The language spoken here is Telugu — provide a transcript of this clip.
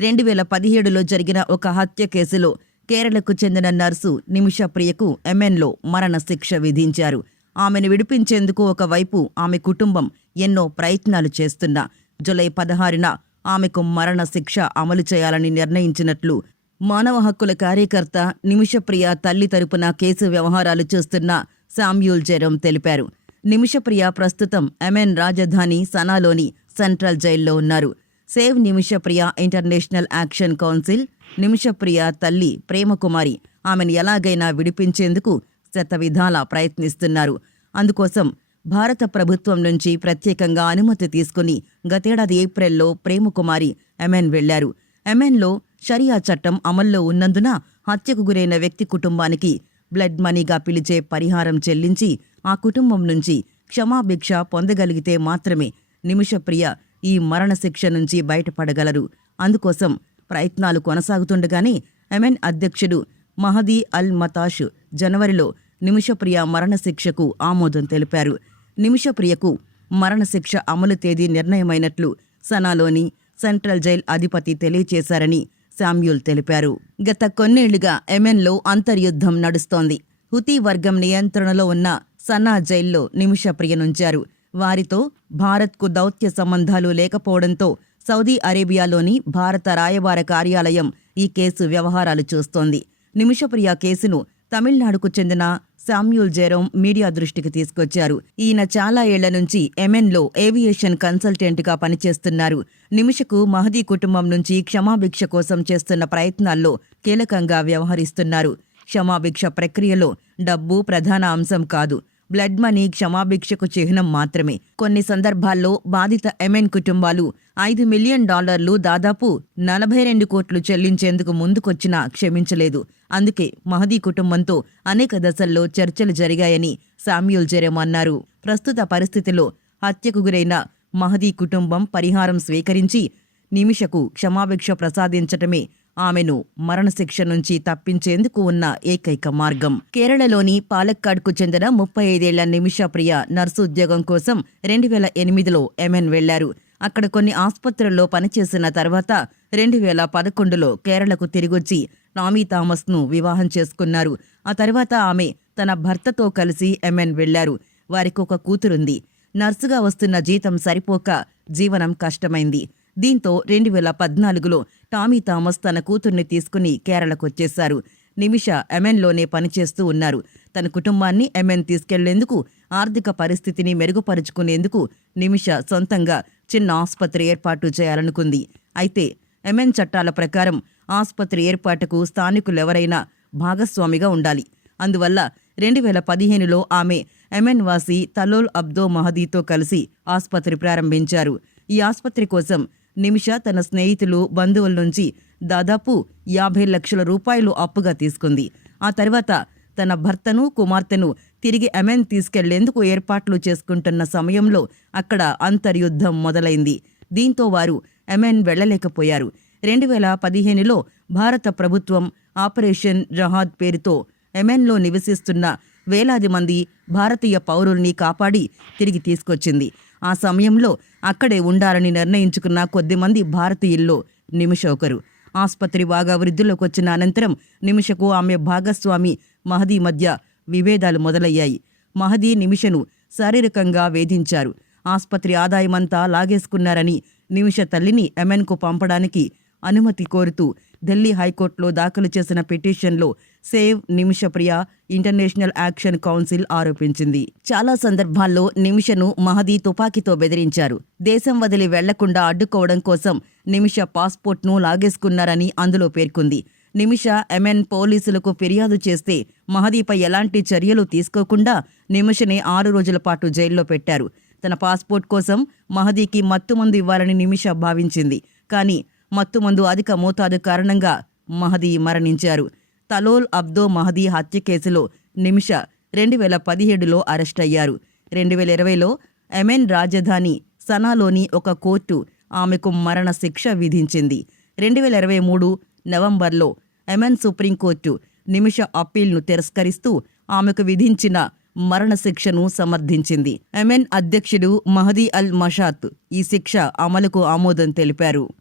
రెండు వేల పదిహేడులో జరిగిన ఒక హత్య కేసులో కేరళకు చెందిన నర్సు నిమిషప్రియకు ఎమెన్లో మరణశిక్ష విధించారు. ఆమెను విడిపించేందుకు ఒకవైపు ఆమె కుటుంబం ఎన్నో ప్రయత్నాలు చేస్తున్నా. జులై పదహారున ఆమెకు మరణశిక్ష అమలు చేయాలని నిర్ణయించినట్లు మానవ హక్కుల కార్యకర్త నిమిషప్రియ తల్లి తరపున కేసు వ్యవహారాలు చూస్తున్న శామ్యూల్ జెరోమ్ తెలిపారు. నిమిషప్రియ ప్రస్తుతం ఎమెన్ రాజధాని సనాలోని సెంట్రల్ జైల్లో ఉన్నారు. Save Nimisha Priya international action council Nimisha Priya తల్లి ప్రేమకుమారి ఆమెను ఎలాగైనా విడిపించేందుకు శతవిధాలా ప్రయత్నిస్తున్నారు. అందుకోసం భారత ప్రభుత్వం నుంచి ప్రత్యేకంగా అనుమతి తీసుకుని గతేడాది ఏప్రిల్లో ప్రేమకుమారి ఎమెన్ వెళ్ళారు. ఎమెన్లో షరియా చట్టం అమల్లో ఉన్నందున హత్యకు గురైన వ్యక్తి కుటుంబానికి బ్లడ్ మనీగా పిలిచే పరిహారం చెల్లించి ఆ కుటుంబం నుంచి క్షమాభిక్ష పొందగలిగితే మాత్రమే నిమిషప్రియ ఈ మరణశిక్ష నుంచి బయటపడగలరు. అందుకోసం ప్రయత్నాలు కొనసాగుతుండగానే ఎమెన్ అధ్యక్షుడు మహదీ అల్ మతాష్ జనవరిలో నిమిషప్రియ మరణశిక్షకు ఆమోదం తెలిపారు. నిమిషప్రియకు మరణశిక్ష అమలు తేదీ నిర్ణయమైనట్లు సనాలోని సెంట్రల్ జైల్ అధిపతి తెలియచేశారని శామ్యూల్ తెలిపారు. గత కొన్నేళ్ళుగా ఎమెన్లో అంతర్యుద్ధం నడుస్తోంది. హుతీ వర్గం నియంత్రణలో ఉన్న సన్నా జైల్లో నిమిషప్రియనుంచారు వారితో భారత్కు దౌత్య సంబంధాలు లేకపోవడంతో సౌదీ అరేబియాలోని భారత రాయబార కార్యాలయం ఈ కేసు వ్యవహారాలు చూస్తోంది. నిమిషప్రియ కేసును తమిళనాడుకు చెందిన శామ్యూల్ జెరోమ్ మీడియా దృష్టికి తీసుకొచ్చారు. ఈయన చాలా ఏళ్ళ నుంచి ఎమెన్లో ఏవియేషన్ కన్సల్టెంట్గా పనిచేస్తున్నారు. నిమిషకు మహదీ కుటుంబం నుంచి క్షమాభిక్ష కోసం చేస్తున్న ప్రయత్నాల్లో కీలకంగా వ్యవహరిస్తున్నారు. క్షమాభిక్ష ప్రక్రియలో డబ్బు ప్రధాన అంశం కాదు. బ్లడ్ మనీ క్షమాభిక్షకు చిహ్నం మాత్రమే. కొన్ని సందర్భాల్లో బాధిత ఎమెన్ కుటుంబాలు ఐదు మిలియన్ డాలర్లు దాదాపు నలభై రెండు కోట్లు చెల్లించేందుకు ముందుకొచ్చినా క్షమించలేదు. అందుకే మహదీ కుటుంబంతో అనేక దశల్లో చర్చలు జరిగాయని శామ్యూల్ జెరెమ్ అన్నారు. ప్రస్తుత పరిస్థితిలో హత్యకు గురైన మహదీ కుటుంబం పరిహారం స్వీకరించి నిమిషకు క్షమాభిక్ష ప్రసాదించటమే ఆమెను మరణశిక్ష నుంచి తప్పించేందుకు ఉన్న ఏకైక మార్గం. కేరళలోని పాలక్కాడ్కు చెందిన ముప్పై ఐదేళ్ళ నిమిషప్రియ నర్సు ఉద్యోగం కోసం రెండు వేల ఎనిమిదిలో ఎమెన్ వెళ్ళారు. అక్కడ కొన్ని ఆసుపత్రుల్లో పనిచేసిన తర్వాత రెండు వేల పదకొండులో కేరళకు తిరిగొచ్చి నామీ థామస్ను వివాహం చేసుకున్నారు. ఆ తర్వాత ఆమె తన భర్తతో కలిసి ఎమెన్ వెళ్ళారు. వారికి ఒక కూతురుంది. నర్సుగా వస్తున్న జీతం సరిపోక జీవనం కష్టమైంది. దీంతో రెండు వేల పద్నాలుగులో టామీ థామస్ తన కూతుర్ని తీసుకుని కేరళకొచ్చేశారు. నిమిష ఎమెన్లోనే పనిచేస్తూ ఉన్నారు. తన కుటుంబాన్ని ఎమెన్ తీసుకెళ్ళేందుకు ఆర్థిక పరిస్థితిని మెరుగుపరుచుకునేందుకు నిమిష సొంతంగా చిన్న ఆసుపత్రి ఏర్పాటు చేయాలనుకుంది. అయితే ఎమెన్ చట్టాల ప్రకారం ఆసుపత్రి ఏర్పాటుకు స్థానికులెవరైనా భాగస్వామిగా ఉండాలి. అందువల్ల రెండు వేల పదిహేనులో ఆమె ఎమెన్ వాసి తలోల్ అబ్దో మహదీతో కలిసి ఆసుపత్రి ప్రారంభించారు. ఈ ఆసుపత్రి కోసం నిమిష తన స్నేహితులు బంధువుల నుంచి దాదాపు యాభై లక్షల రూపాయలు అప్పుగా తీసుకుంది. ఆ తర్వాత తన భర్తను కుమార్తెను తిరిగి అమెన్ తీసుకెళ్ళేందుకు ఏర్పాట్లు చేసుకుంటున్న సమయంలో అక్కడ అంతర్యుద్ధం మొదలైంది. దీంతో వారు అమెన్ వెళ్ళలేకపోయారు రెండు వేల పదిహేనులో భారత ప్రభుత్వం ఆపరేషన్ జహాద్ పేరుతో ఎమెన్లో నివసిస్తున్న వేలాది మంది భారతీయ పౌరుల్ని కాపాడి తిరిగి తీసుకొచ్చింది. ఆ సమయంలో అక్కడే ఉండాలని నిర్ణయించుకున్న కొద్దిమంది భారతీయుల్లో నిమిష ఒకరు ఆసుపత్రి బాగా వృద్ధిలోకి వచ్చిన అనంతరం నిమిషకు ఆమె భాగస్వామి మహదీ మధ్య విభేదాలు మొదలయ్యాయి. మహదీ నిమిషను శారీరకంగా వేధించారు. ఆసుపత్రి ఆదాయమంతా లాగేసుకున్నారని నిమిష తల్లిని ఎమెన్కు పంపడానికి అనుమతి కోరుతూ ఢిల్లీ హైకోర్టులో దాఖలు చేసిన పిటిషన్లో save Nimisha Priya international action council ఆరోపించింది. చాలా సందర్భాల్లో నిమిషను మహదీ తుపాకీతో బెదిరించారు. దేశం వదిలి వెళ్ళకుండా అడ్డుకోవడం కోసం నిమిష పాస్పోర్ట్ను లాగేసుకున్నారని అందులో పేర్కొంది. నిమిష ఎమెన్ పోలీసులకు ఫిర్యాదు చేస్తే మహదీపై ఎలాంటి చర్యలు తీసుకోకుండా నిమిషనే ఆరు రోజుల పాటు జైల్లో పెట్టారు. తన పాస్పోర్ట్ కోసం మహదీకి మత్తుమందు ఇవ్వాలని నిమిష భావించింది. కానీ మత్తుమందు అధిక మోతాదు కారణంగా మహదీ మరణించారు. తలోల్ అబ్దో మహదీ హత్య కేసులో నిమిష రెండు వేల పదిహేడులో అరెస్ట్ అయ్యారు. రెండు వేల ఇరవైలో ఎమెన్ రాజధాని సనాలోని ఒక కోర్టు ఆమెకు మరణ శిక్ష విధించింది. రెండు వేల ఇరవై మూడు నవంబర్లో ఎమెన్ సుప్రీంకోర్టు నిమిష అప్పీల్ను తిరస్కరిస్తూ ఆమెకు విధించిన మరణశిక్షను సమర్థించింది. ఎమెన్ అధ్యక్షుడు మహదీ అల్ మషాత్ ఈ శిక్ష అమలుకు ఆమోదం తెలిపారు.